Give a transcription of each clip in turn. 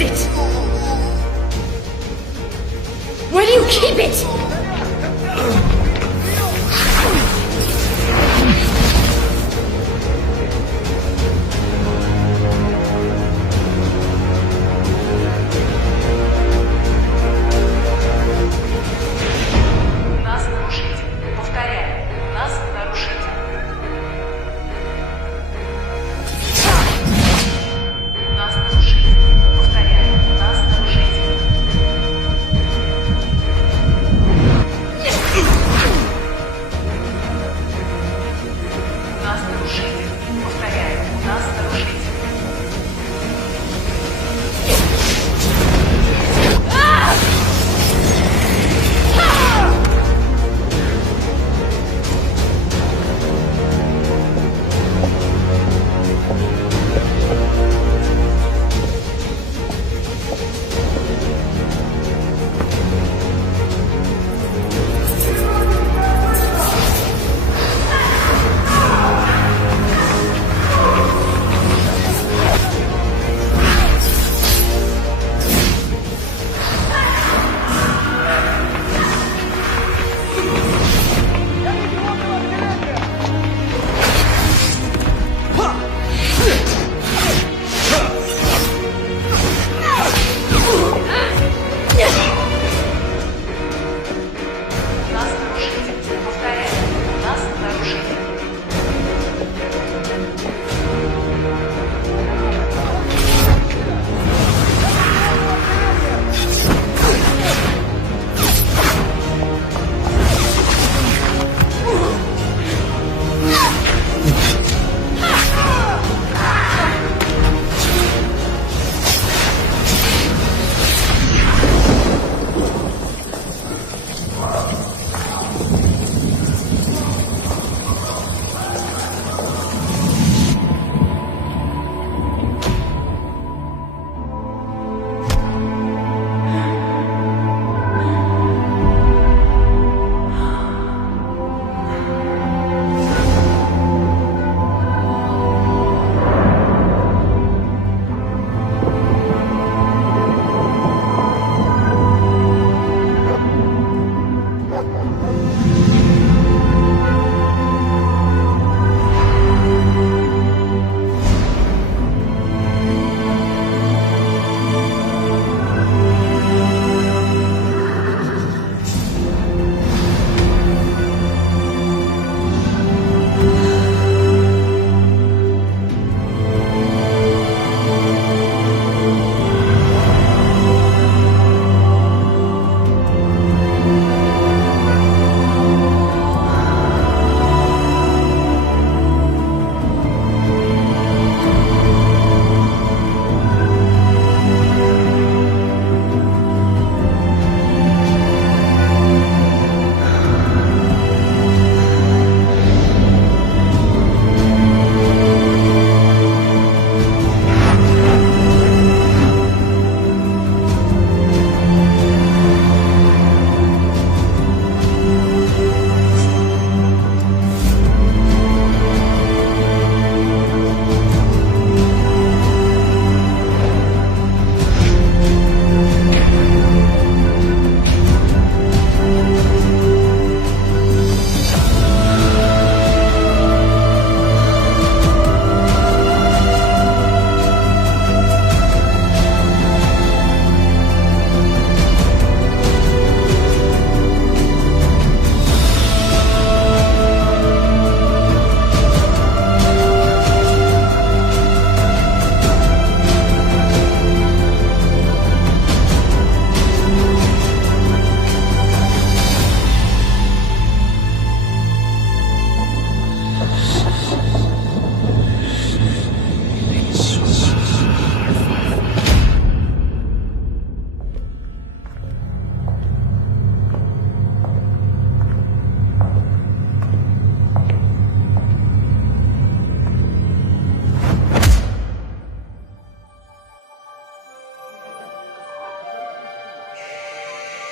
is it? Where do you keep it?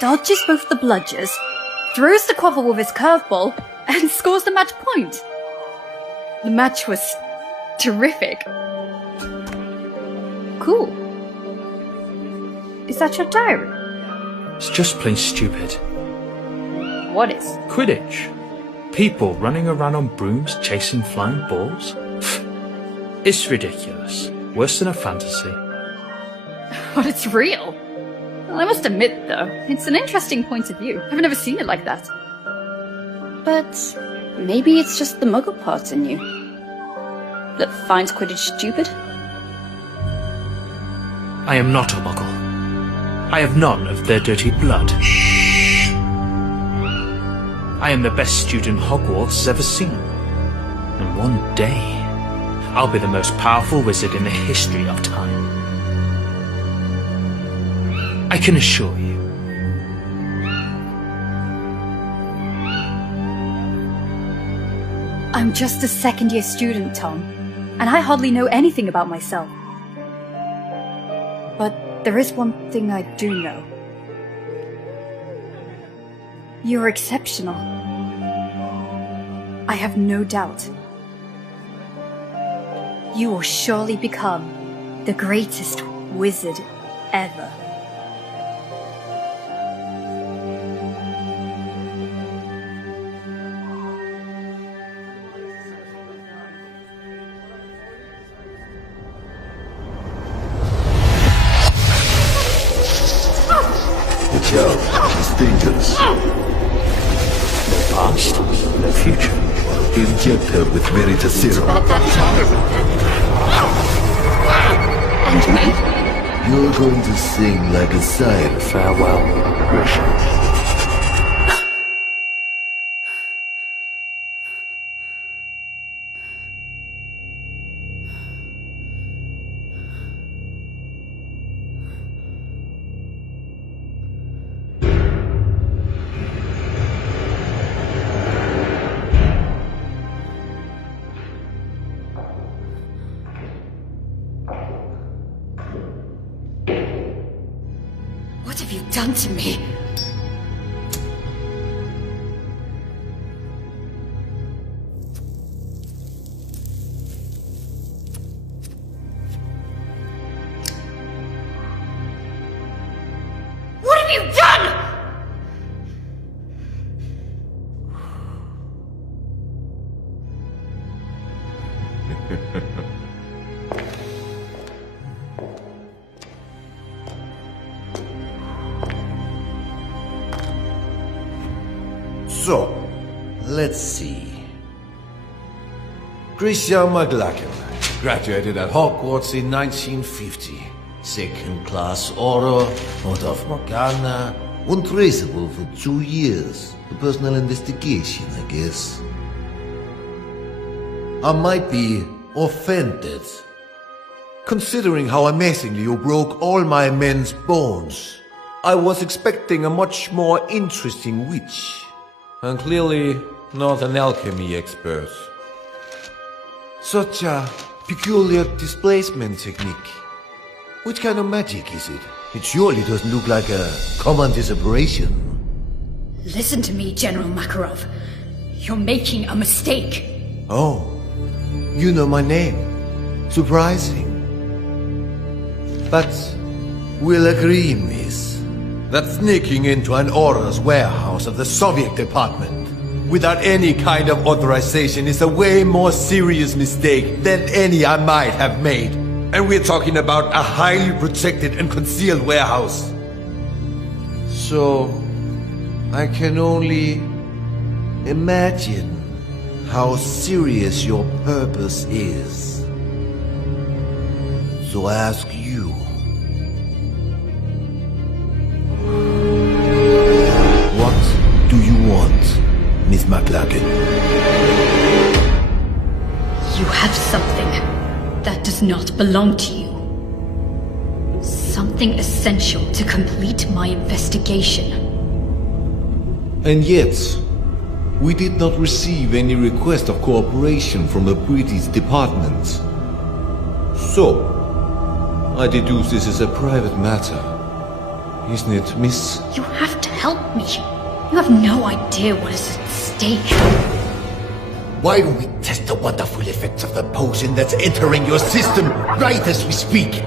dodges both the bludgers, throws the quaffle with his curveball, and scores the match point. The match was terrific. Cool. Is that your diary? It's just plain stupid. What is? Quidditch. People running around on brooms chasing flying balls. It's ridiculous. Worse than a fantasy. But it's real. Well, I must admit, though, it's an interesting point of view. I've never seen it like that. But maybe it's just the muggle part in you that finds Quidditch stupid? I am not a muggle. I have none of their dirty blood. I am the best student Hogwarts has ever seen. And one day, I'll be the most powerful wizard in the history of time. I can assure you. I'm just a second-year student, Tom, and I hardly know anything about myself. But there is one thing I do know. You're exceptional. I have no doubt. You will surely become the greatest wizard ever. Watch out, it's dangerous. No past, no future. Inject her with Veritaserum. And me? You're going to sing like a siren. Farewell, Russia. What have you done to me? What have you done? So, let's see. Christian McLachlan graduated at Hogwarts in 1950. Second class order, out of Morgana. Untraceable for 2 years. A personal investigation, I guess. I might be offended, considering how amazingly you broke all my men's bones. I was expecting a much more interesting witch. And clearly not an alchemy expert. Such a peculiar displacement technique. Which kind of magic is it? It surely doesn't look like a common disapparition. Listen to me, General Makarov. You're making a mistake. Oh, you know my name. Surprising. But we'll agree, miss, that sneaking into an Aura's warehouse of the Soviet department without any kind of authorization is a way more serious mistake than any I might have made. And we're talking about a highly protected and concealed warehouse. So, I can only imagine how serious your purpose is. So I ask you, what do you want, Miss McLachlan? You have something that does not belong to you. Something essential to complete my investigation. And yet, we did not receive any request of cooperation from the British department. So, I deduce this is a private matter. Isn't it, miss? You have to help me. You have no idea what is at stake. Why don't we test the wonderful effects of the potion that's entering your system right as we speak?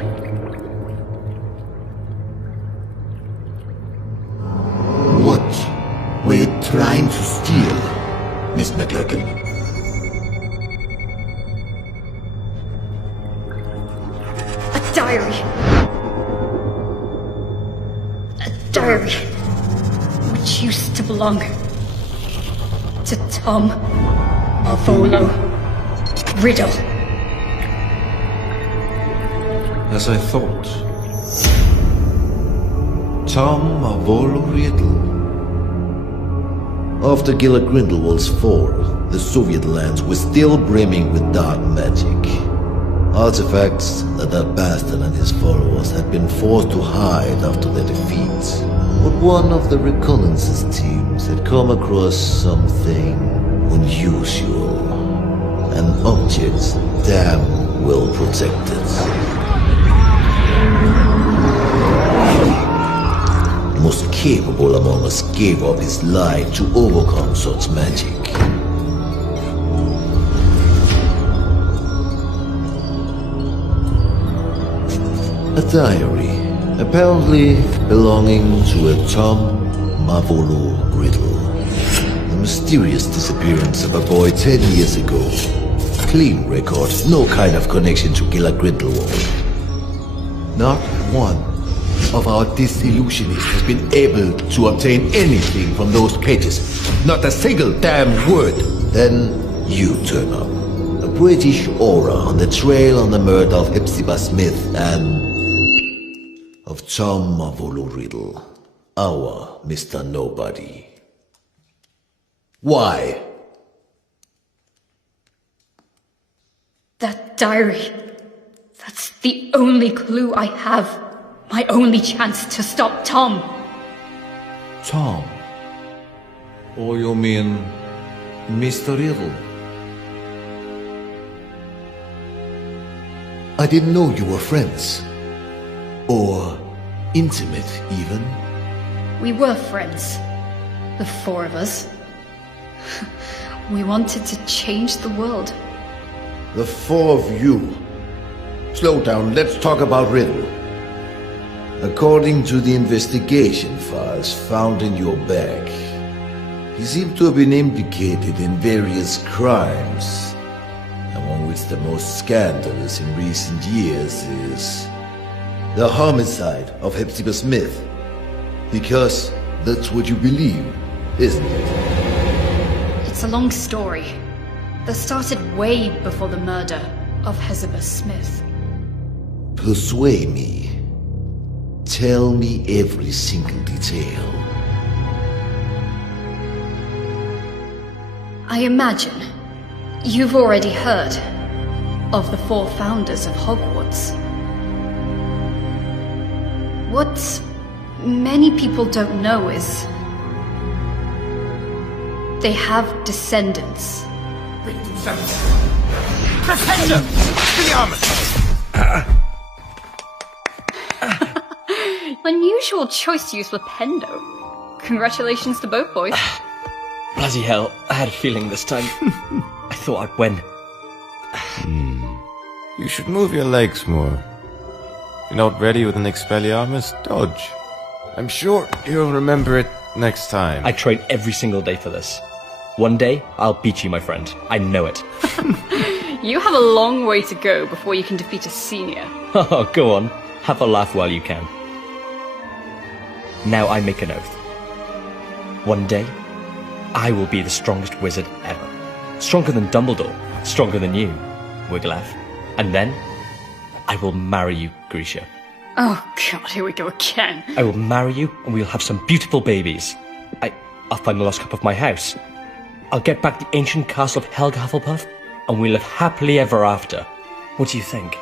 trying to steal, Miss McLaughlin? A diary. A diary. Which used to belong to Tom Marvolo Riddle. As I thought. Tom Marvolo Riddle. After Gila Grindelwald's fall, the Soviet lands were still brimming with dark magic. Artifacts that bastard and his followers had been forced to hide after their defeat. But one of the reconnaissance teams had come across something unusual. An object damn well protected. The most capable among us gave up his life to overcome such magic. A diary, apparently belonging to a Tom Marvolo Riddle. The mysterious disappearance of a boy 10 years ago. Clean record, no kind of connection to Gila Grindelwald. Not one of our disillusionists has been able to obtain anything from those cages. Not a single damn word. Then you turn up. A British aura on the trail on the murder of Hepzibah Smith and of Tom Marvolo Riddle, our Mr. Nobody. Why? That diary. That's the only clue I have. My only chance to stop Tom. Tom? Or you mean Mr. Riddle? I didn't know you were friends. Or intimate, even. We were friends. The four of us. We wanted to change the world. The four of you. Slow down, let's talk about Riddle. According to the investigation files found in your bag, he seemed to have been implicated in various crimes, among which the most scandalous in recent years is the homicide of Hepzibah Smith. Because that's what you believe, isn't it? It's a long story that started way before the murder of Hepzibah Smith. Persuade me. Tell me every single detail. I imagine you've already heard of the four founders of Hogwarts. What many people don't know is they have descendants. Professor! The armor! Unusual choice to use Flipendo. Congratulations to both boys. Bloody hell, I had a feeling this time. I thought I'd win. You should move your legs more. If you're not ready with an Expelliarmus, dodge. I'm sure you'll remember it next time. I train every single day for this. One day, I'll beat you, my friend. I know it. You have a long way to go before you can defeat a senior. Oh, go on. Have a laugh while you can. Now I make an oath. One day, I will be the strongest wizard ever. Stronger than Dumbledore. Stronger than you, Wiggleaff. And then, I will marry you, Grisha. Oh god, here we go again. I will marry you, and we'll have some beautiful babies. I'll find the lost cup of my house. I'll get back the ancient castle of Helga Hufflepuff, and we'll live happily ever after. What do you think?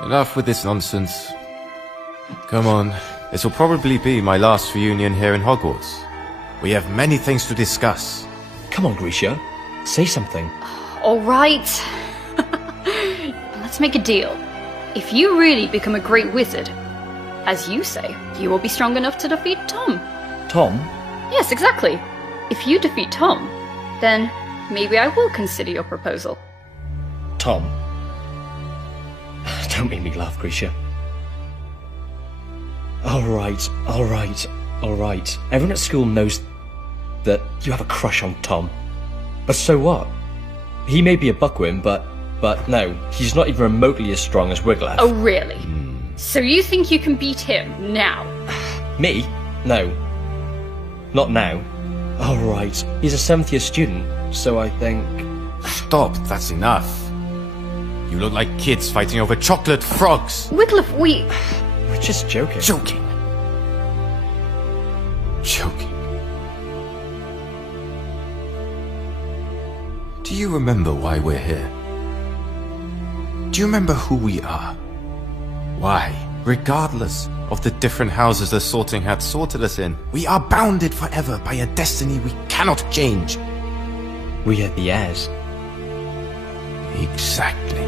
Enough with this nonsense. Come on, this will probably be my last reunion here in Hogwarts. We have many things to discuss. Come on, Grisha. Say something. Alright. Let's make a deal. If you really become a great wizard, as you say, you will be strong enough to defeat Tom. Tom? Yes, exactly. If you defeat Tom, then maybe I will consider your proposal. Tom? Don't make me laugh, Grisha. Alright. Everyone at school knows that you have a crush on Tom. But so what? He may be a buckwim, but no, he's not even remotely as strong as Wiglaf. Oh, really? So you think you can beat him now? Me? No. Not now. Oh, right. He's a 7th year student, so I think... Stop, that's enough. You look like kids fighting over chocolate frogs. Wiglaf, We're just joking. Joking. Do you remember why we're here? Do you remember who we are? Why, regardless of the different houses the Sorting Hat sorted us in, we are bounded forever by a destiny we cannot change. We are the heirs. Exactly.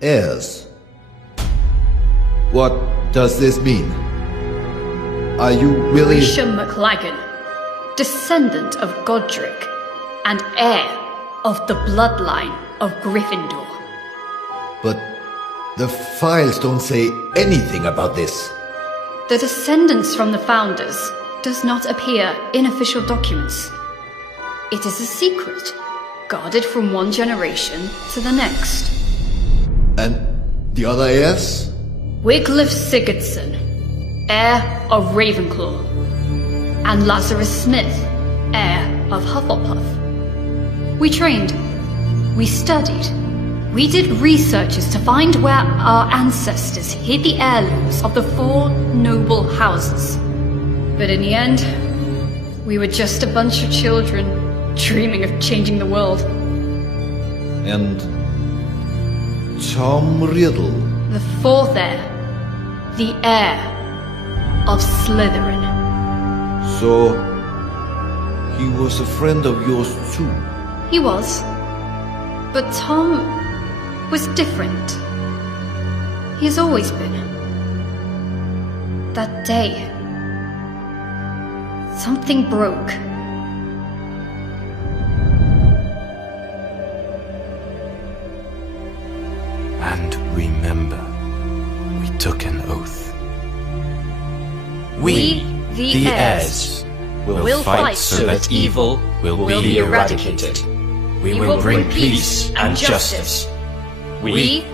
Heirs? What does this mean? Are you really... Grisha MacLagan, descendant of Godric, and heir of the bloodline of Gryffindor. But the files don't say anything about this. The descendants from the founders does not appear in official documents. It is a secret, guarded from one generation to the next. And the other heirs? Wiglaf Sigurdsson, heir of Ravenclaw, and Lazarus Smith, heir of Hufflepuff. We trained, we studied, we did researches to find where our ancestors hid the heirlooms of the 4 noble houses. But in the end, we were just a bunch of children dreaming of changing the world. And Tom Riddle? The 4th heir, the heir of Slytherin. So, he was a friend of yours too? He was. But Tom was different. He has always been. That day, something broke. And remember, we took an oath. We, the heirs, will fight so that evil will be eradicated. We will bring peace and justice. We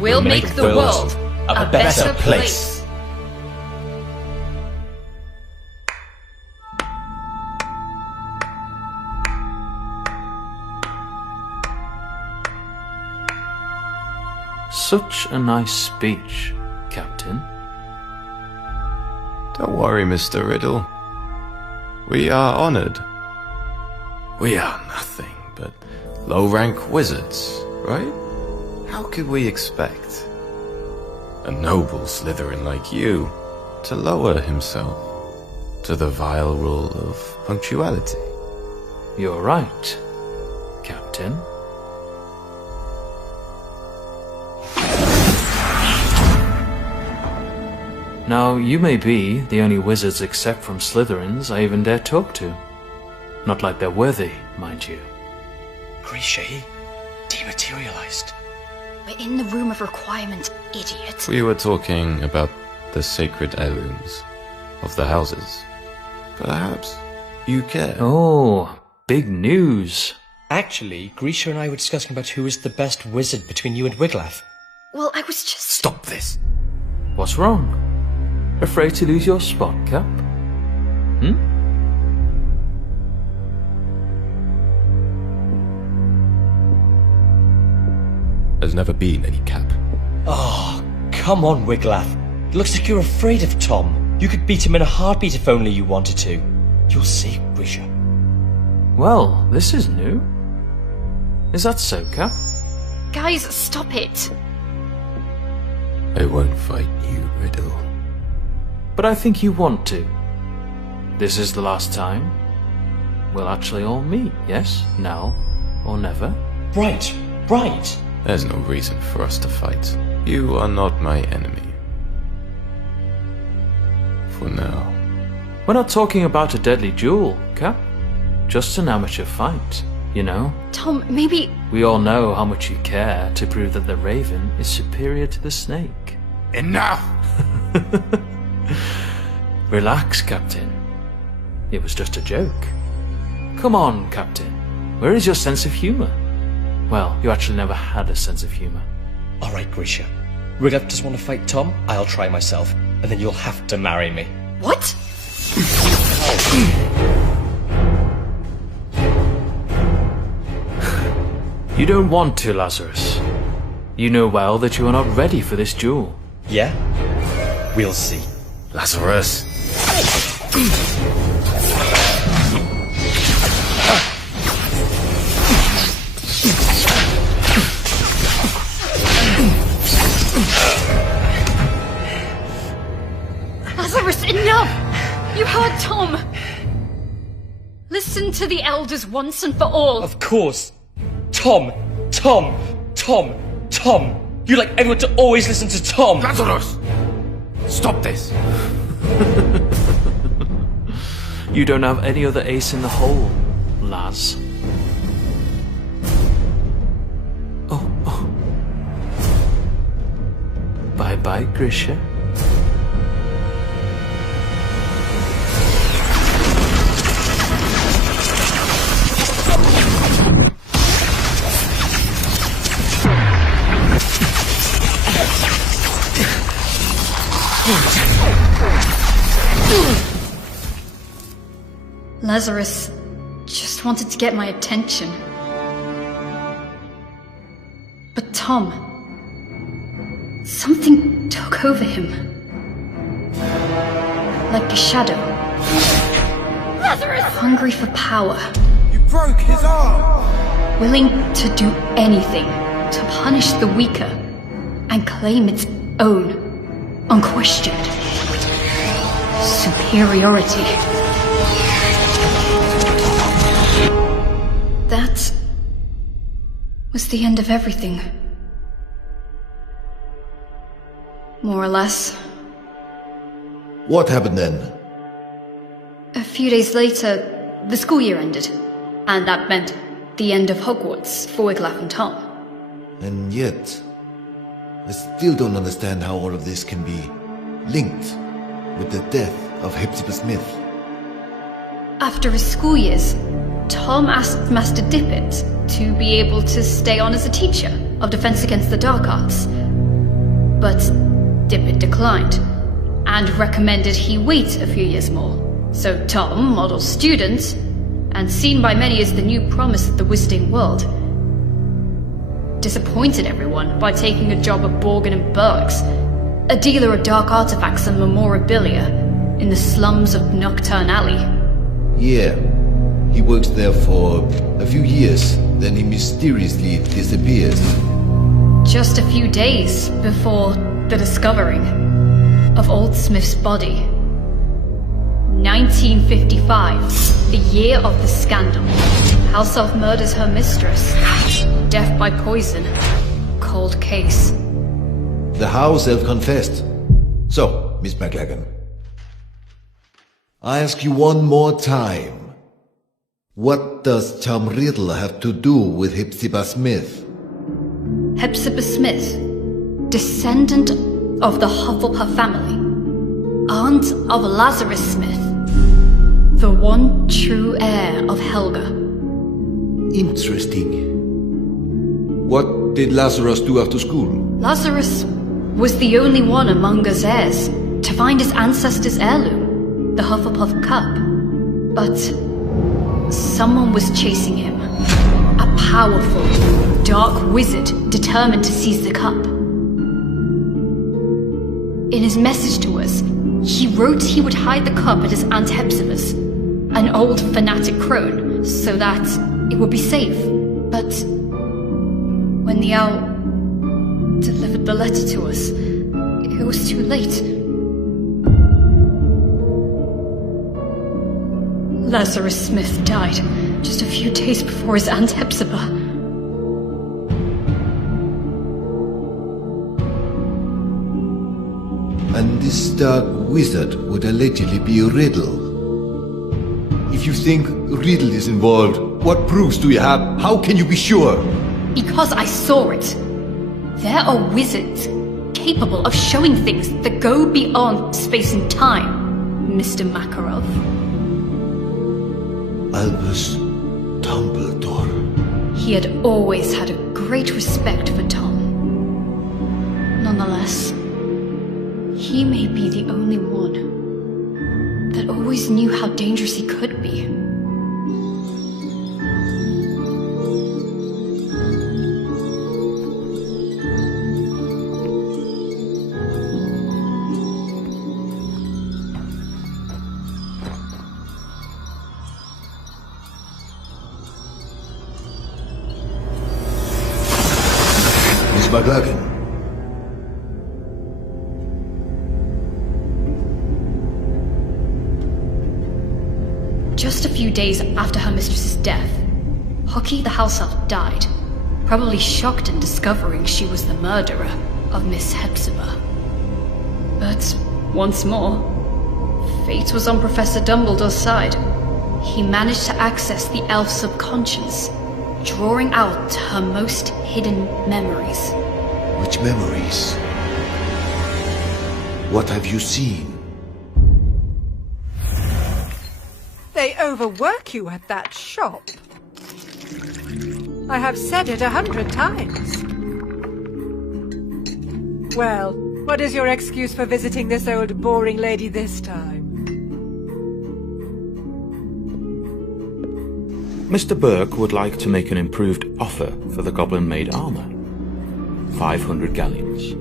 will make the world a better place. Such a nice speech, Captain. Don't worry, Mr. Riddle. We are honored. We are nothing but low-rank wizards, right? How could we expect a noble Slytherin like you to lower himself to the vile rule of punctuality? You're right, Captain. Now, you may be the only wizards except from Slytherins I even dare talk to. Not like they're worthy, mind you. Grisha, he dematerialized. We're in the room of requirement, idiot. We were talking about the sacred heirlooms of the houses. Perhaps you care. Oh, big news. Actually, Grisha and I were discussing about who is the best wizard between you and Wiglaf. Well, I was just... Stop this! What's wrong? Afraid to lose your spot, Cap? There's never been any cap. Oh, come on, Wiglaf. It looks like you're afraid of Tom. You could beat him in a heartbeat if only you wanted to. You'll see, Grisha. Well, this is new. Is that so, Cap? Guys, stop it. I won't fight you, Riddle. But I think you want to. This is the last time we'll actually all meet, yes? Now or never? Right. There's no reason for us to fight. You are not my enemy. For now. We're not talking about a deadly duel, Cap. Just an amateur fight, you know? Tom, maybe... We all know how much you care to prove that the Raven is superior to the Snake. Enough! Relax, Captain. It was just a joke. Come on, Captain. Where is your sense of humour? Well, you actually never had a sense of humour. Alright, Grisha. Riddick just want to fight Tom? I'll try myself, and then you'll have to marry me. What? You don't want to, Lazarus. You know well that you are not ready for this duel. Yeah? We'll see. Lazarus. Lazarus, enough! You heard Tom! Listen to the elders once and for all. Of course. Tom! Tom! Tom! Tom! You like everyone to always listen to Tom! Lazarus! Stop this! You don't have any other ace in the hole, Laz. Oh. Bye-bye, Grisha. Lazarus just wanted to get my attention. But Tom... something took over him. Like a shadow. Lazarus! Hungry for power. You broke his arm! Willing to do anything to punish the weaker and claim its own unquestioned superiority. That was the end of everything. More or less. What happened then? A few days later, the school year ended, and that meant the end of Hogwarts for Wiglaf and Tom. And yet, I still don't understand how all of this can be linked with the death of Hepzibah Smith. After his school years, Tom asked Master Dippet to be able to stay on as a teacher of Defense Against the Dark Arts. But Dippet declined, and recommended he wait a few years more. So Tom, model student, and seen by many as the new promise of the Wizarding World, disappointed everyone by taking a job at Borgin and Burke's, a dealer of dark artifacts and memorabilia in the slums of Nocturne Alley. Yeah, he works there for a few years, then he mysteriously disappears. Just a few days before the discovering of Old Smith's body. 1955, the year of the scandal. House Elf murders her mistress. Death by poison. Cold case. The house elf confessed. So, Miss McLagan, I ask you one more time. What does Tom Riddle have to do with Hepzibah Smith? Hepzibah Smith, descendant of the Hufflepuff family, aunt of Lazarus Smith, the one true heir of Helga. Interesting. What did Lazarus do after school? Lazarus was the only one among us heirs to find his ancestors' heirloom, the Hufflepuff Cup. But someone was chasing him. A powerful, dark wizard determined to seize the cup. In his message to us, he wrote he would hide the cup at his Aunt Hepzibah's, an old fanatic crone, so that it would be safe. But when the owl delivered the letter to us, it was too late. Lazarus Smith died just a few days before his Aunt Hepzibah. And this dark wizard would allegedly be Riddle. If you think Riddle is involved, what proofs do you have? How can you be sure? Because I saw it. There are wizards capable of showing things that go beyond space and time. Mr. Makarov? Albus Dumbledore. He had always had a great respect for Tom. Nonetheless, he may be the only one that always knew how dangerous he could be. Miss McLaughlin. Just a few days after her mistress's death, Hockey the house elf died, probably shocked in discovering she was the murderer of Miss Hepzibah. But once more, fate was on Professor Dumbledore's side. He managed to access the elf's subconscious, drawing out her most hidden memories. Which memories? What have you seen? They overwork you at that shop. I have said it 100 times. Well, what is your excuse for visiting this old boring lady this time? Mr. Burke would like to make an improved offer for the goblin-made armor. 500 galleons.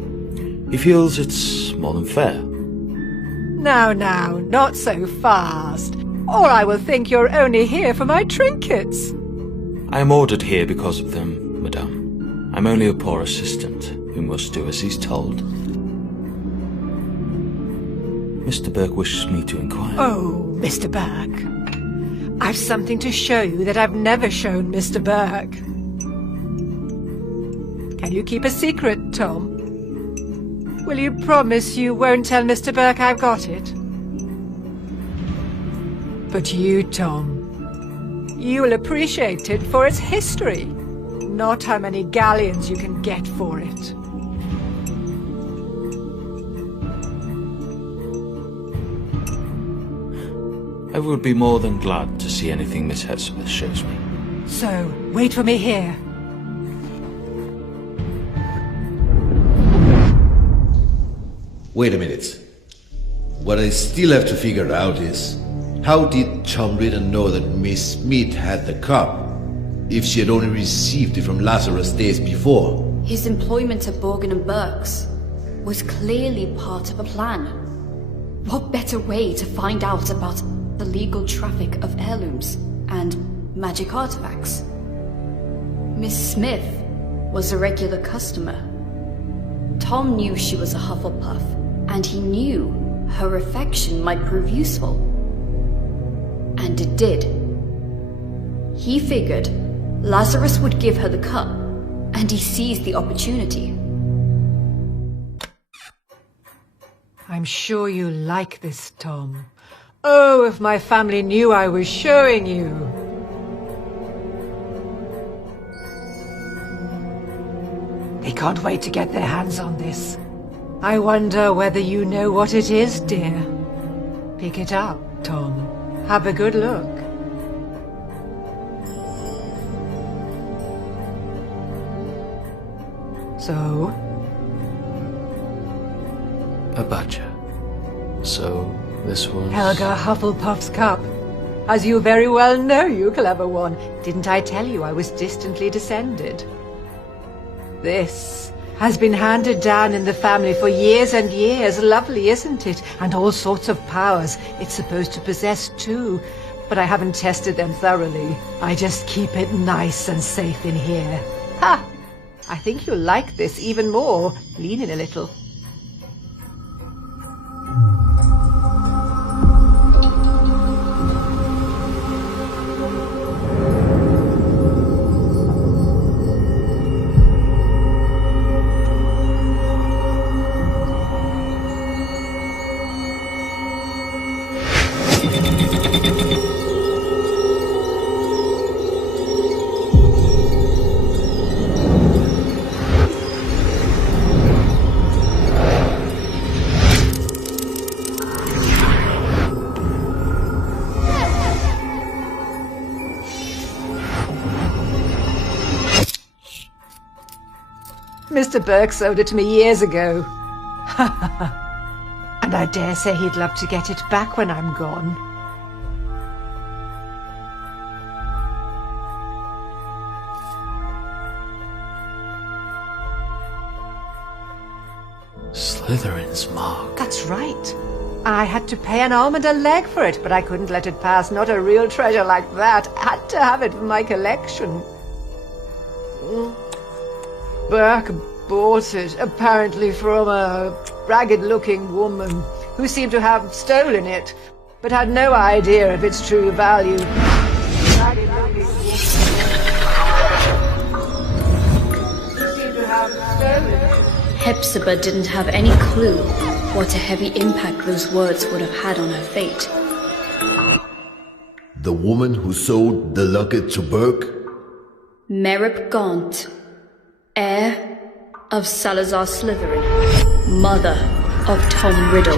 He feels it's more than fair. Now, not so fast. Or I will think you're only here for my trinkets. I am ordered here because of them, madame. I'm only a poor assistant who must do as he's told. Mr. Burke wishes me to inquire. Oh, Mr. Burke. I've something to show you that I've never shown Mr. Burke. Can you keep a secret, Tom? Will you promise you won't tell Mr. Burke I've got it? But you, Tom, you will appreciate it for its history, not how many galleons you can get for it. I would be more than glad to see anything Miss Hepzibah shows me. So, wait for me here. Wait a minute. What I still have to figure out is, how did Tom Riddle know that Miss Smith had the cup, if she had only received it from Lazarus days before? His employment at Borgin and Burke's was clearly part of a plan. What better way to find out about the legal traffic of heirlooms and magic artifacts? Miss Smith was a regular customer. Tom knew she was a Hufflepuff, and he knew her affection might prove useful. And it did. He figured Lazarus would give her the cup, and he seized the opportunity. I'm sure you like this, Tom. Oh, if my family knew I was showing you. They can't wait to get their hands on this. I wonder whether you know what it is, dear. Pick it up, Tom. Have a good look. So? A badger. So, this was... Helga Hufflepuff's cup. As you very well know, you clever one. Didn't I tell you I was distantly descended? This has been handed down in the family for years and years. Lovely, isn't it? And all sorts of powers it's supposed to possess too. But I haven't tested them thoroughly. I just keep it nice and safe in here. Ha! I think you'll like this even more. Lean in a little. Mr. Burke sold it to me years ago. And I dare say he'd love to get it back when I'm gone. Slytherin's mark. That's right. I had to pay an arm and a leg for it, but I couldn't let it pass. Not a real treasure like that. I had to have it for my collection. Burke bought it, apparently from a ragged-looking woman who seemed to have stolen it, but had no idea of its true value. Ragged-looking woman who seemed to have stolen it. Hepzibah didn't have any clue what a heavy impact those words would have had on her fate. The woman who sold the locket to Burke? Merip Gaunt, heir of Salazar Slytherin, mother of Tom Riddle.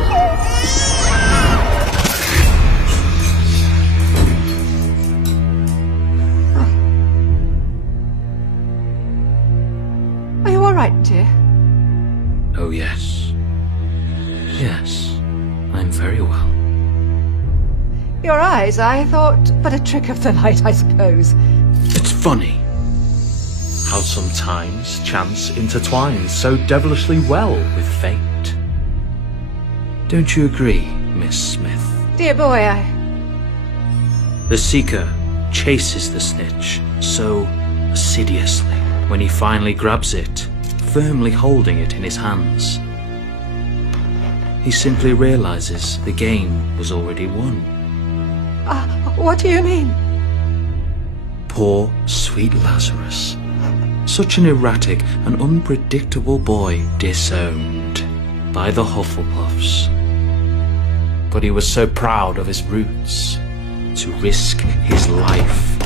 Are you all right, dear? Oh, yes. Yes, I'm very well. Your eyes, I thought, but a trick of the light, I suppose. It's funny how sometimes chance intertwines so devilishly well with fate. Don't you agree, Miss Smith? Dear boy, The Seeker chases the snitch so assiduously when he finally grabs it, firmly holding it in his hands. He simply realizes the game was already won. What do you mean? Poor, sweet Lazarus. Such an erratic and unpredictable boy disowned by the Hufflepuffs. But he was so proud of his roots to risk his life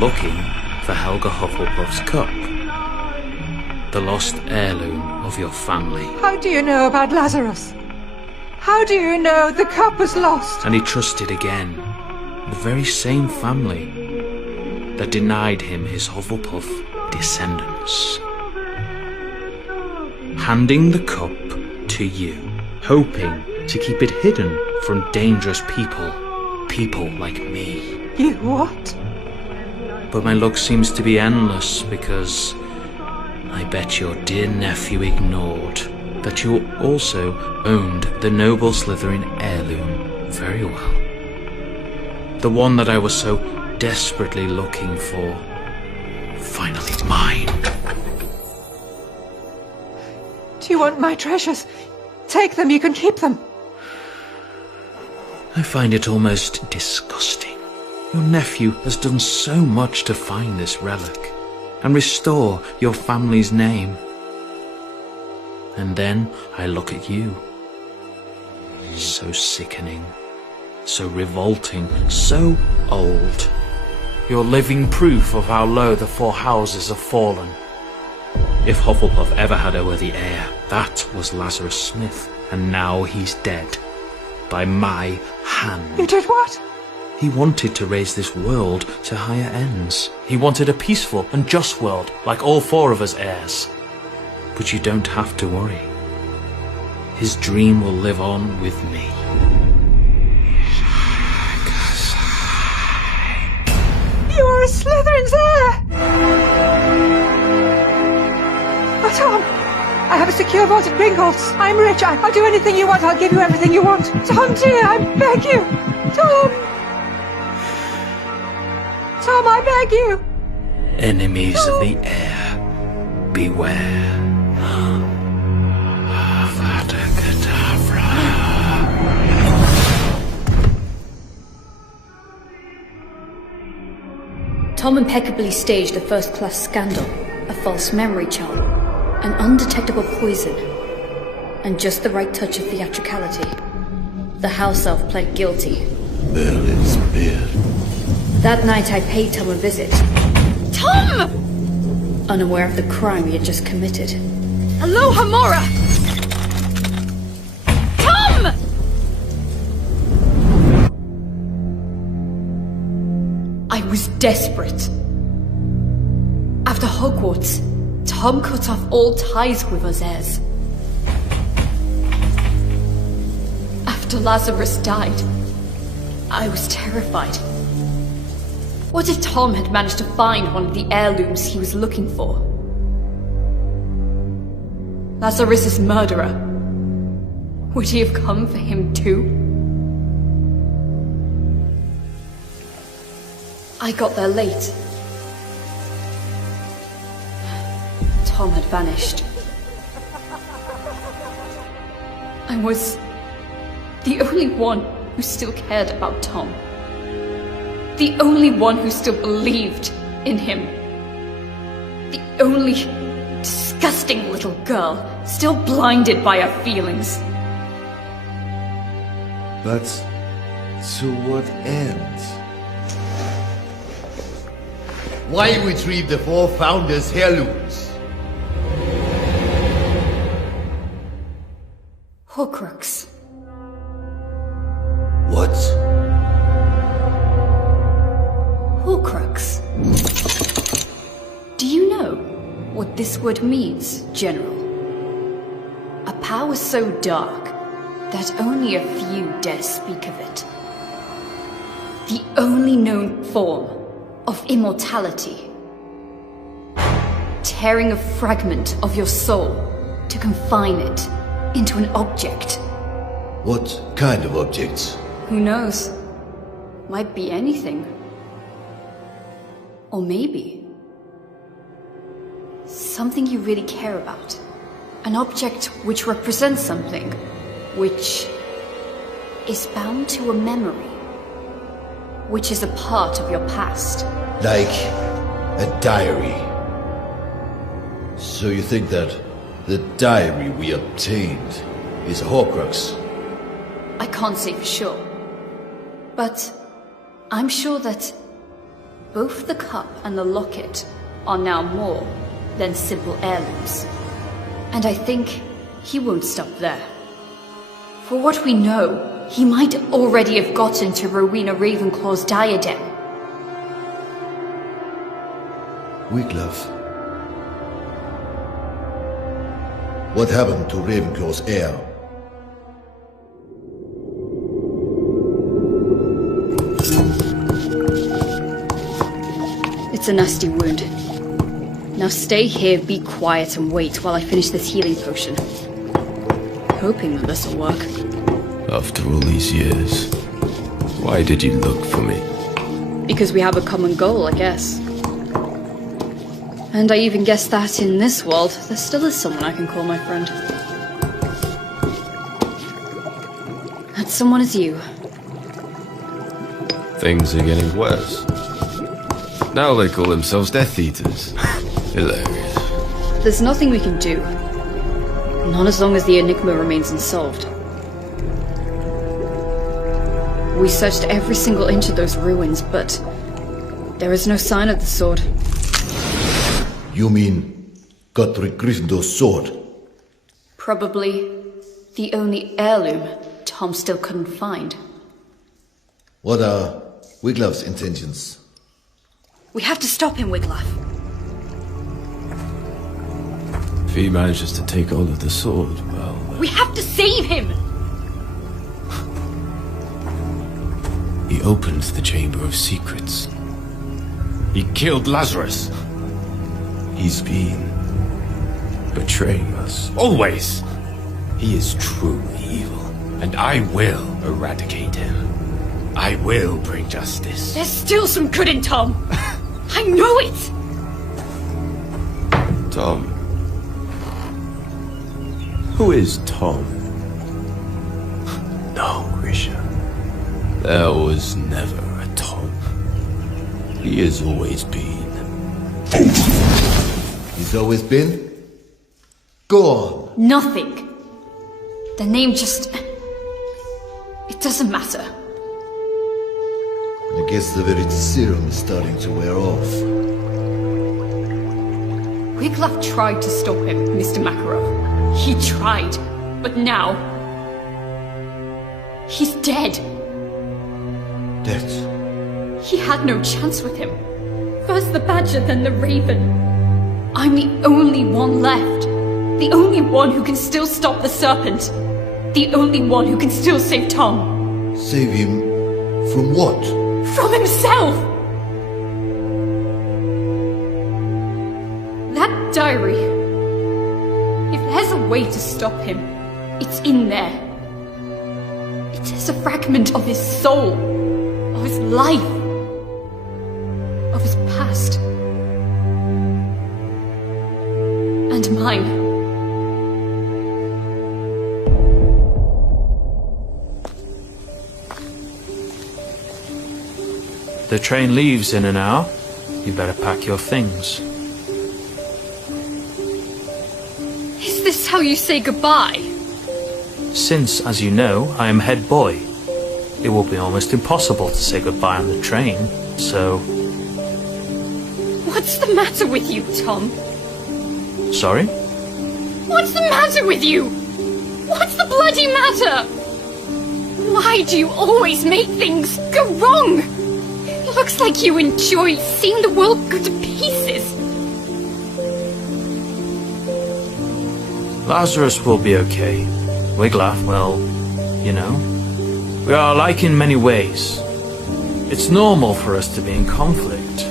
looking for Helga Hufflepuff's cup, the lost heirloom of your family. How do you know about Lazarus? How do you know the cup was lost? And he trusted again the very same family that denied him his Hufflepuff descendants. Handing the cup to you, hoping to keep it hidden from dangerous people like me. You what? But my luck seems to be endless because I bet your dear nephew ignored that you also owned the noble Slytherin heirloom very well. The one that I was so desperately looking for. Finally mine. Do you want my treasures? Take them, you can keep them. I find it almost disgusting. Your nephew has done so much to find this relic and restore your family's name. And then I look at you. So sickening, so revolting, so old. You're living proof of how low the four houses have fallen. If Hufflepuff ever had a worthy heir, that was Lazarus Smith, and now he's dead. By my hand. You did what? He wanted to raise this world to higher ends. He wanted a peaceful and just world, like all four of us heirs. But you don't have to worry. His dream will live on with me. You are a Slytherin's heir! Oh, Tom, I have a secure vault at Gringotts. I'm rich. I'll do anything you want. I'll give you everything you want. Tom, dear, I beg you. Tom! Tom, I beg you. Enemies of the heir, beware. Avada Kedavra. Tom impeccably staged a first-class scandal, a false memory charm, an undetectable poison, and just the right touch of theatricality. The house elf pled guilty. Merlin's beard. That night I paid Tom a visit. Tom! Unaware of the crime he had just committed. Hello, Hamora! Tom! I was desperate. After Hogwarts, Tom cut off all ties with us heirs. After Lazarus died, I was terrified. What if Tom had managed to find one of the heirlooms he was looking for? Lazarus's murderer. Would he have come for him too? I got there late. Tom had vanished. I was the only one who still cared about Tom. The only one who still believed in him. The only disgusting little girl still blinded by her feelings. But to what end? Why retrieve the four founders' heirlooms? Horcrux. What? Horcrux. Do you know what this word means, General? A power so dark that only a few dare speak of it. The only known form of immortality. Tearing a fragment of your soul to confine it into an object. What kind of objects? Who knows? Might be anything. Or maybe something you really care about. An object which represents something which is bound to a memory, which is a part of your past. Like a diary. So you think that the diary we obtained is a Horcrux? I can't say for sure, but I'm sure that both the cup and the locket are now more than simple heirlooms. And I think he won't stop there. For what we know, he might already have gotten to Rowena Ravenclaw's diadem. Wiglaf. What happened to Ravenclaw's heir? It's a nasty wound. Now stay here, be quiet, and wait while I finish this healing potion. Hoping that this'll work. After all these years, why did you look for me? Because we have a common goal, I guess. And I even guess that in this world, there still is someone I can call my friend. That someone is you. Things are getting worse. Now they call themselves Death Eaters. Hilarious. There's nothing we can do. Not as long as the enigma remains unsolved. We searched every single inch of those ruins, but there is no sign of the sword. You mean Godric Gryffindor's sword? Probably the only heirloom Tom still couldn't find. What are Wiglaf's intentions? We have to stop him, Wiglaf. If he manages to take hold of the sword, well... We have to save him! He opened the Chamber of Secrets. He killed Lazarus. He's been betraying us. Always! He is truly evil, and I will eradicate him. I will bring justice. There's still some good in Tom! I know it! Tom. Who is Tom? No, Grisha. There was never a Tom. He has always been. He's always been? Go on. Nothing. The name just... It doesn't matter. I guess the very serum is starting to wear off. Wiglaf tried to stop him, Mr. Makarov. He tried, but now... He's dead. Dead? He had no chance with him. First the Badger, then the Raven. I'm the only one left. The only one who can still stop the serpent. The only one who can still save Tom. Save him from what? From himself! That diary. If there's a way to stop him, it's in there. It is a fragment of his soul, of his life, of his past. And mine. The train leaves in an hour. You better pack your things. Is this how you say goodbye? Since, as you know, I am head boy, it will be almost impossible to say goodbye on the train, so... What's the matter with you, Tom? Sorry? What's the matter with you? What's the bloody matter? Why do you always make things go wrong? It looks like you enjoy seeing the world go to pieces. Lazarus will be okay. Wiglaf, well, you know, we are alike in many ways. It's normal for us to be in conflict,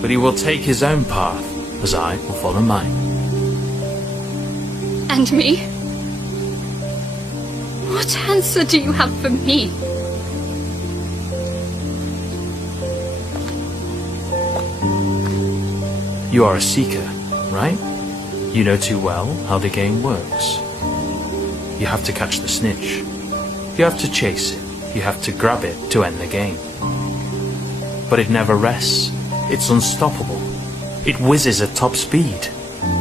but he will take his own path, as I will follow mine. And me? What answer do you have for me? You are a seeker, right? You know too well how the game works. You have to catch the snitch. You have to chase it. You have to grab it to end the game. But it never rests. It's unstoppable. It whizzes at top speed.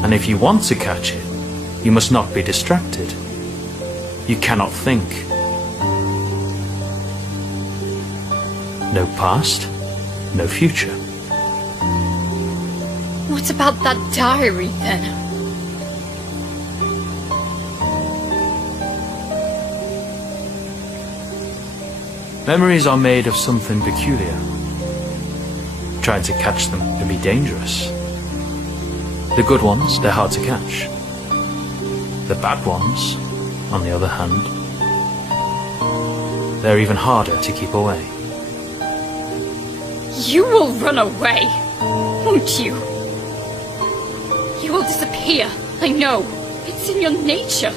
And if you want to catch it, you must not be distracted. You cannot think. No past, no future. What about that diary, then? Memories are made of something peculiar. Trying to catch them can be dangerous. The good ones, they're hard to catch. The bad ones, on the other hand, they're even harder to keep away. You will run away, won't you? You will disappear, I know. It's in your nature.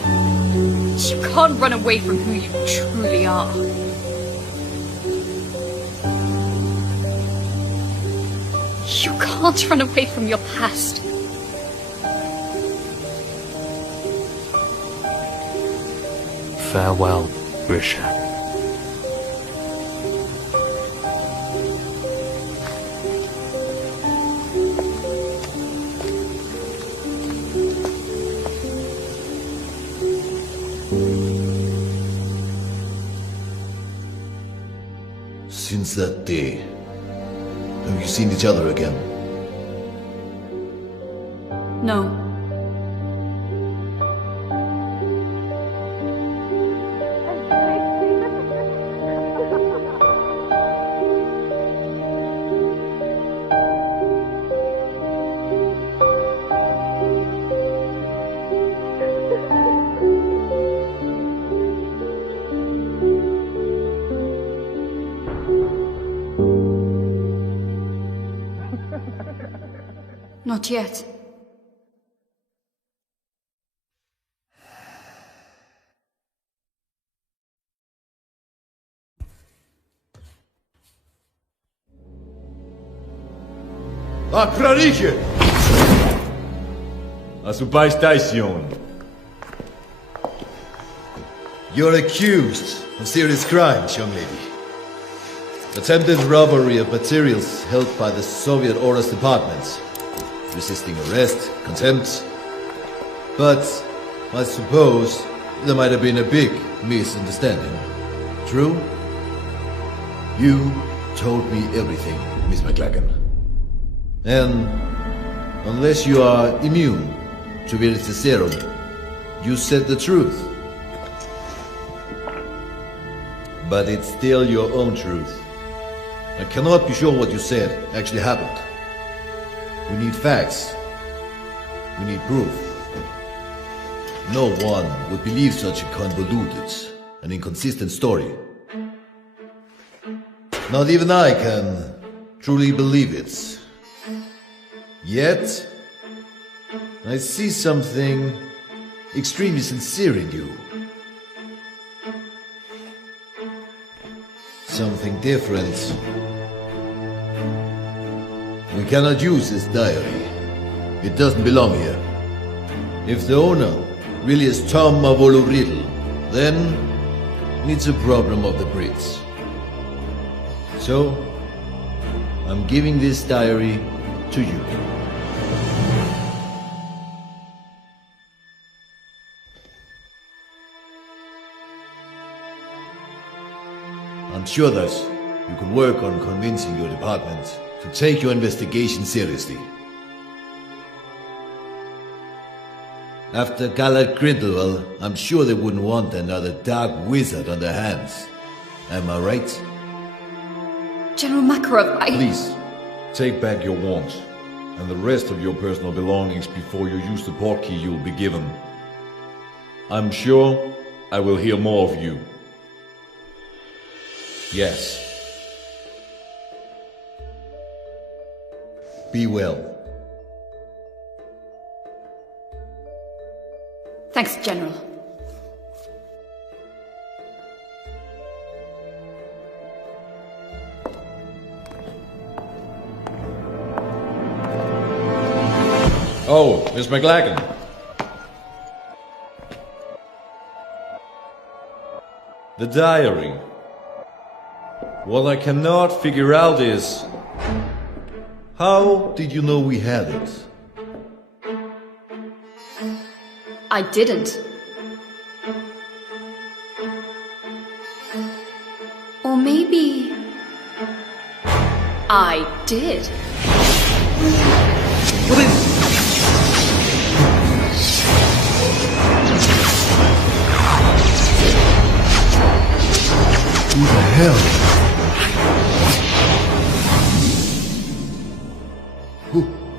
You can't run away from who you truly are. You can't run away from your past. Farewell, Grisha. Since that day, have you seen each other again? No. Not yet. Akrariche! A su station. You're accused of serious crimes, young lady. Attempted robbery of materials held by the Soviet Orders Department. Resisting arrest, contempt. But I suppose there might have been a big misunderstanding. True? You told me everything, Miss McLagan. And unless you are immune to Veritaserum, you said the truth. But it's still your own truth. I cannot be sure what you said actually happened. We need facts. We need proof. No one would believe such a convoluted and inconsistent story. Not even I can truly believe it. Yet, I see something extremely sincere in you. Something different. We cannot use this diary. It doesn't belong here. If the owner really is Tom Mavolo Riddle, then it's a problem of the Brits. So, I'm giving this diary to you. I'm sure that you can work on convincing your department to take your investigation seriously. After Gallard Grindelwald, I'm sure they wouldn't want another dark wizard on their hands. Am I right? General Makarov, Please, take back your wand and the rest of your personal belongings before you use the portkey you'll be given. I'm sure I will hear more of you. Yes. Be well. Thanks, General. Oh, Miss McLagan. The diary. What I cannot figure out is... How did you know we had it? I didn't. Or maybe... I did. What is... Who the hell?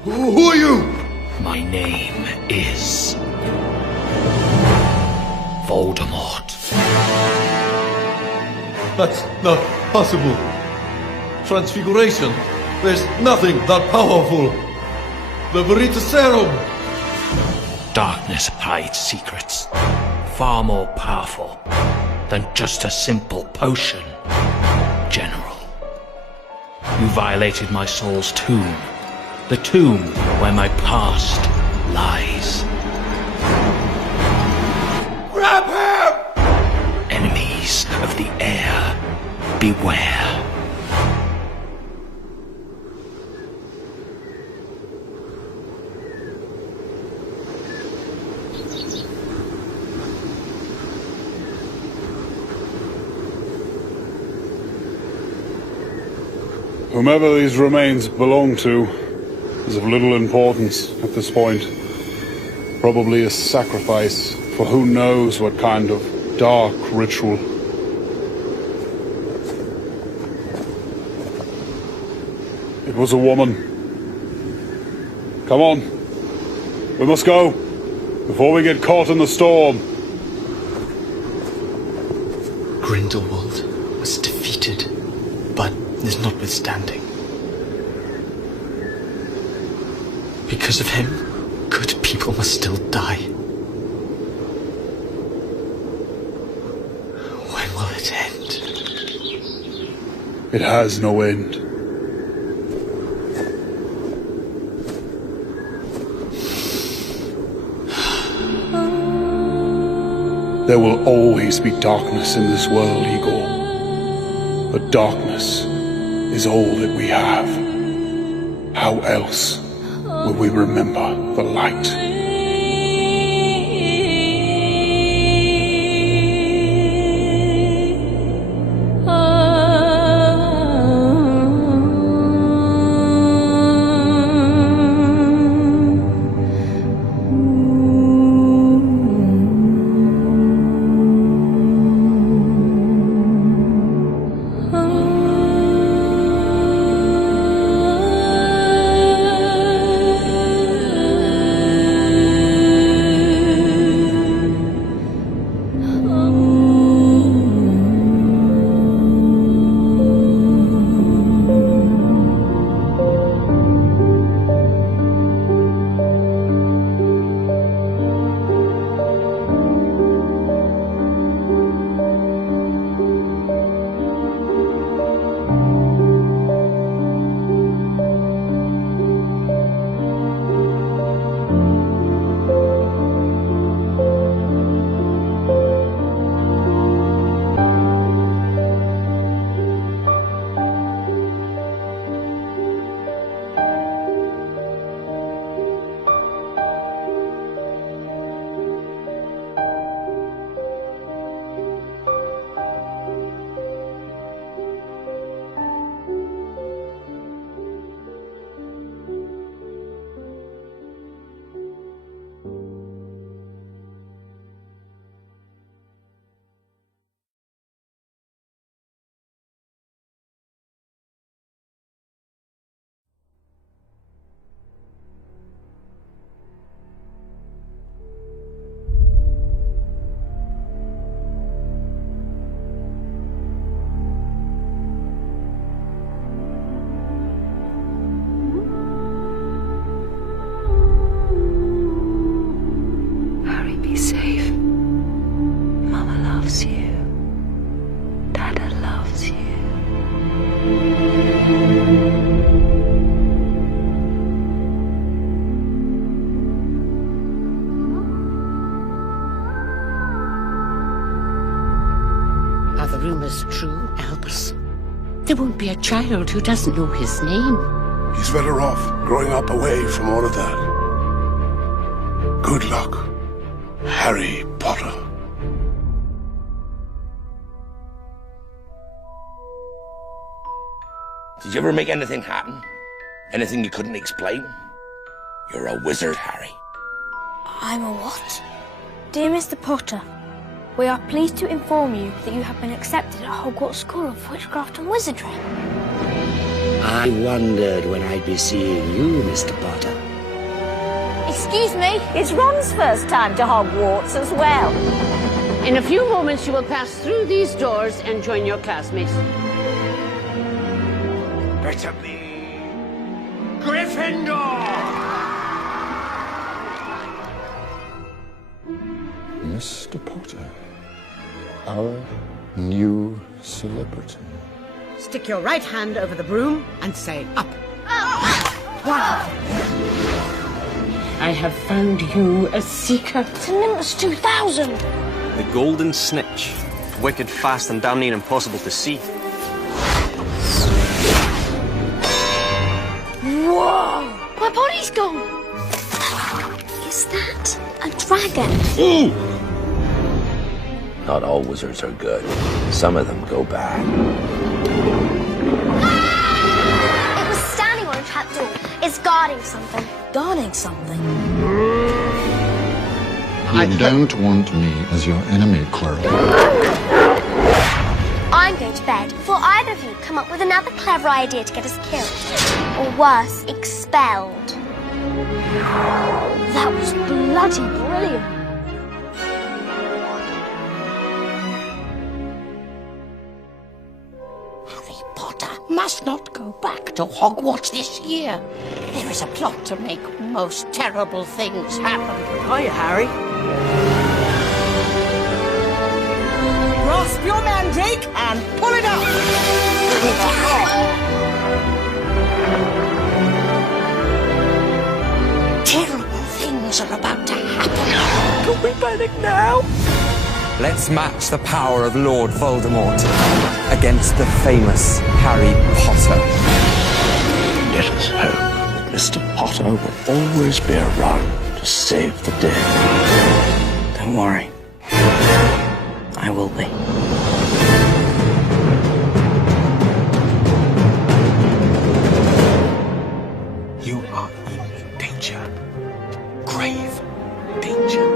Who are you? My name is... Voldemort. That's not possible. Transfiguration. There's nothing that powerful. The Veritaserum. Darkness hides secrets, far more powerful than just a simple potion. General, you violated my soul's tomb, the tomb where my past lies. Grab him! Enemies of the air, beware. Whomever these remains belong to is of little importance at this point. Probably a sacrifice for who knows what kind of dark ritual. It was a woman. Come on. We must go before we get caught in the storm. Grindelwald was defeated, but is notwithstanding. Because of him, good people must still die. When will it end? It has no end. There will always be darkness in this world, Igor. But darkness is all that we have. How else will we remember the light? the rumors true, Albus? There won't be a child who doesn't know his name. He's better off growing up away from all of that. Good luck, Harry Potter. Did you ever make anything happen? Anything you couldn't explain? You're a wizard, Harry. I'm a what? Dear Mr. Potter, we are pleased to inform you that you have been accepted at Hogwarts School of Witchcraft and Wizardry. I wondered when I'd be seeing you, Mr. Potter. Excuse me? It's Ron's first time to Hogwarts as well. In a few moments you will pass through these doors and join your classmates. Better be Gryffindor! Mr. Potter, our new celebrity. Stick your right hand over the broom and say up. Wow! I have found you a seeker. It's a Nimbus 2000. The golden snitch. Wicked, fast, and damn near impossible to see. Whoa! My body's gone. Is that a dragon? Ooh! Not all wizards are good. Some of them go bad. It was standing on a trapdoor. It's guarding something. Guarding something? You don't want me as your enemy, Quirrell. I'm going to bed before either of you come up with another clever idea to get us killed. Or worse, expelled. That was bloody brilliant. Harry Potter must not go back to Hogwarts this year. There is a plot to make most terrible things happen. Hiya, Harry. Grasp your mandrake and pull it up! Terrible things are about to happen. Can we panic now? Let's match the power of Lord Voldemort against the famous Harry Potter. Let us hope that Mr. Potter will always be around to save the day. Don't worry. I will be. You are in danger. Grave danger.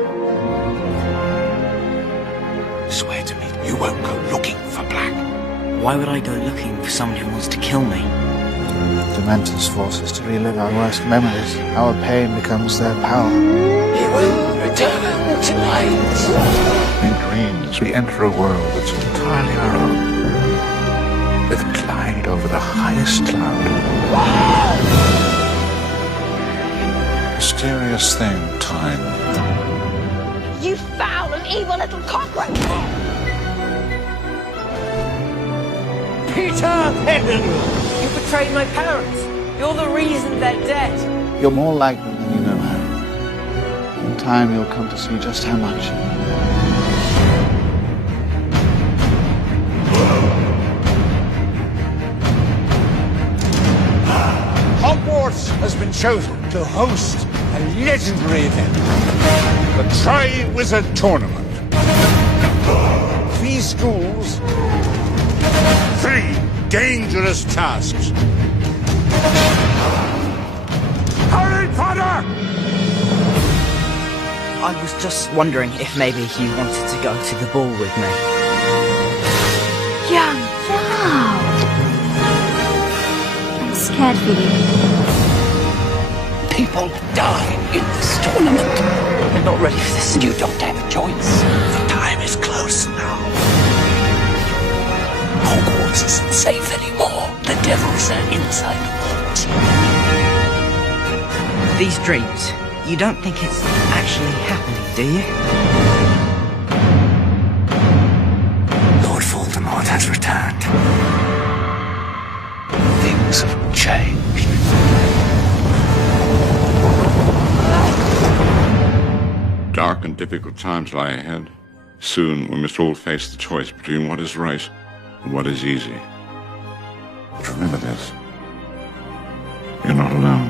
Swear to me you won't go looking for Black. Why would I go looking for someone who wants to kill me? Dementors force us to relive our worst memories. Our pain becomes their power. He will return tonight. In dreams, we enter a world that's entirely our own. With glide over the highest cloud. Mysterious thing, time. You foul and evil little cockroach! Peter Peggle! You betrayed my parents. You're the reason they're dead. You're more like them than you know, Harry. In time, you'll come to see just how much. Hogwarts has been chosen to host a legendary event. The Tri-Wizard Tournament. 3 schools, 3 dangerous tasks. Harry Potter! I was just wondering if maybe you wanted to go to the ball with me. Young Wow. I'm scared for you. People die in this tournament. I'm not ready for this. You don't have a choice. The time is close now. Hogwarts isn't safe anymore. The devils are inside walls. These dreams, you don't think it's actually happening, do you? Lord Voldemort has returned. Things have changed. Dark and difficult times lie ahead. Soon we must all face the choice between what is right and what is easy. But remember this. You're not alone.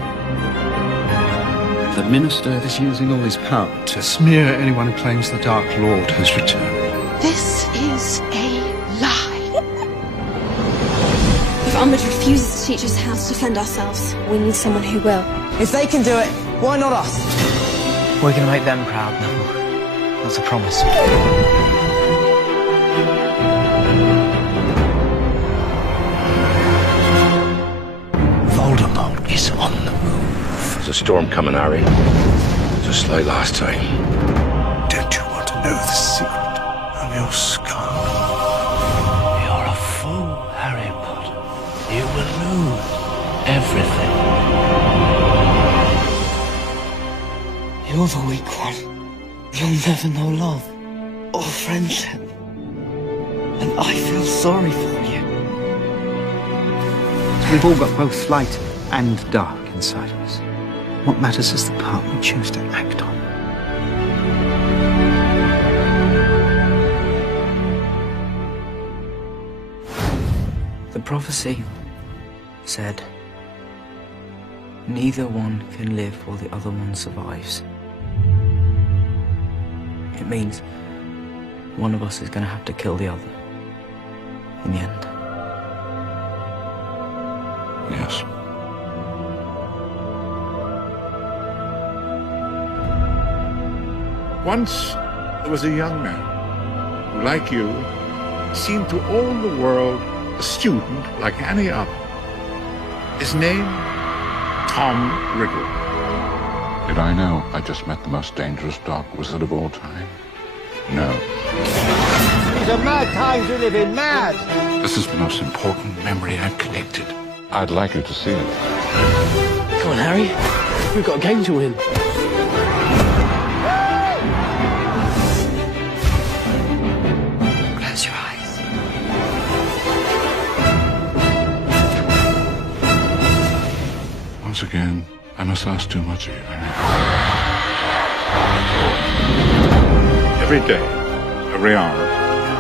The Minister is using all his power to smear anyone who claims the Dark Lord has returned. This is a lie. If Umbridge refuses to teach us how to defend ourselves, we need someone who will. If they can do it, why not us? We're gonna make them proud, Neville. That's a promise. Voldemort is on the move. There's a storm coming, Harry. Just like last time. Don't you want to know the secret of your scar? You're a fool, Harry Potter. You will lose everything. You're the weak one. You'll never know love or friendship. And I feel sorry for you. We've all got both light and dark inside us. What matters is the part we choose to act on. The prophecy said, neither one can live while the other one survives. It means one of us is going to have to kill the other in the end. Yes. Once there was a young man who, like you, seemed to all the world a student like any other. His name, Tom Riddle. Did I know I just met the most dangerous dark wizard of all time? No. These are mad times we live in, mad! This is the most important memory I've collected. I'd like you to see it. Come on, Harry. We've got a game to win. Close your eyes. Once again, I must ask too much of you. Every day, every hour,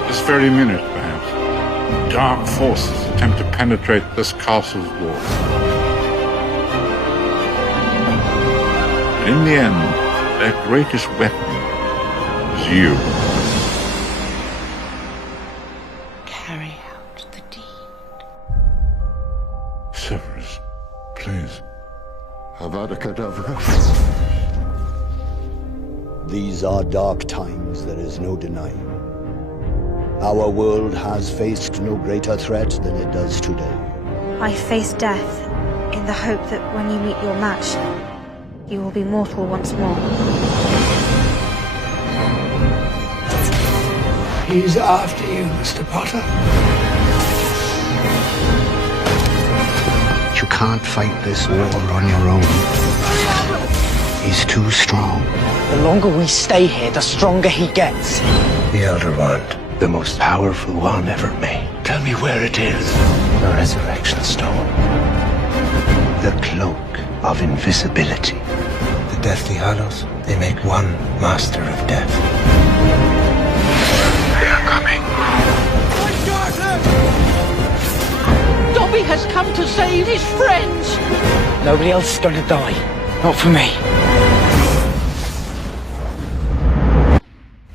this very minute perhaps, dark forces attempt to penetrate this castle's walls. And in the end, their greatest weapon is you. Carry out the deed. Severus, please. Avada Kedavra. These are dark times, there is no denying. Our world has faced no greater threat than it does today. I face death in the hope that when you meet your match, you will be mortal once more. He's after you, Mr. Potter. You can't fight this war on your own. He's too strong. The longer we stay here, the stronger he gets. The Elder Wand, the most powerful wand ever made. Tell me where it is. The Resurrection Stone. The cloak of invisibility. The Deathly Hallows, they make one master of death. They are coming. Dobby has come to save his friends. Nobody else is going to die. Not for me.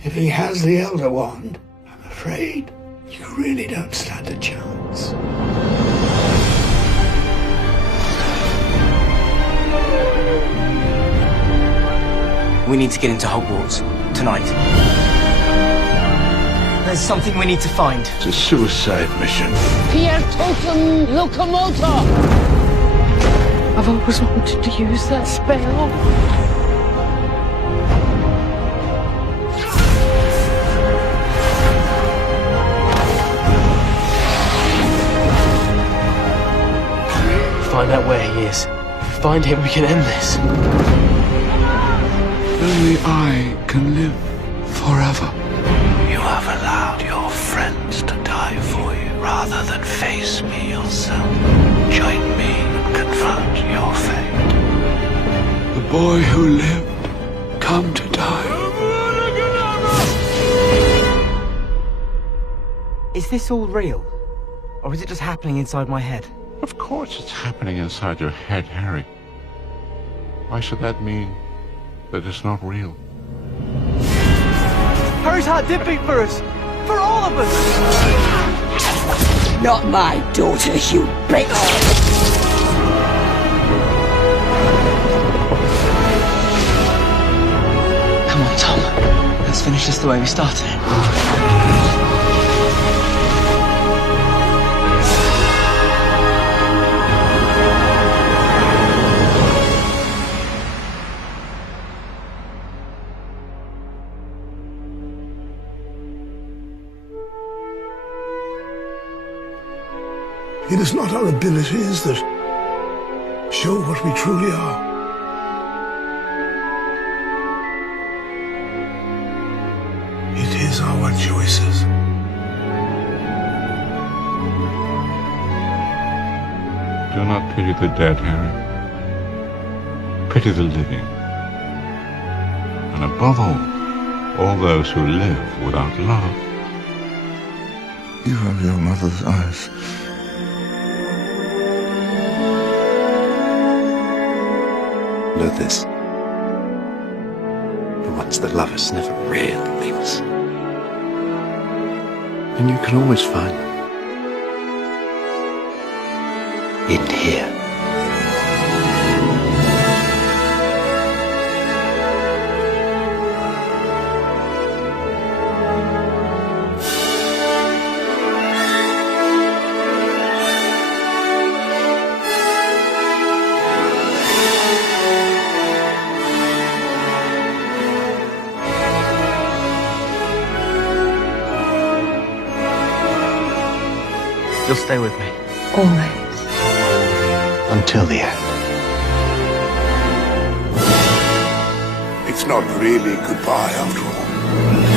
If he has the Elder Wand, I'm afraid you really don't stand a chance. We need to get into Hogwarts tonight. There's something we need to find. It's a suicide mission. Pier totum locomotor! I've always wanted to use that spell. Find out where he is. If we find him, we can end this. Only I can live forever. You have allowed your friends to die for you rather than face me yourself. Join me and confront your fate. The boy who lived, come to die. Is this all real? Or is it just happening inside my head? Of course it's happening inside your head, Harry. Why should that mean that it's not real? Harry's heart did beat for us! For all of us! Not my daughter, you bitch! Come on, Tom. Let's finish this the way we started. It is not our abilities that show what we truly are. It is our choices. Do not pity the dead, Harry. Pity the living. And above all those who live without love. You have your mother's eyes. Know this. The ones that love us never really leave us. And you can always find them. In here. You'll stay with me. Always. Until the end. It's not really goodbye after all.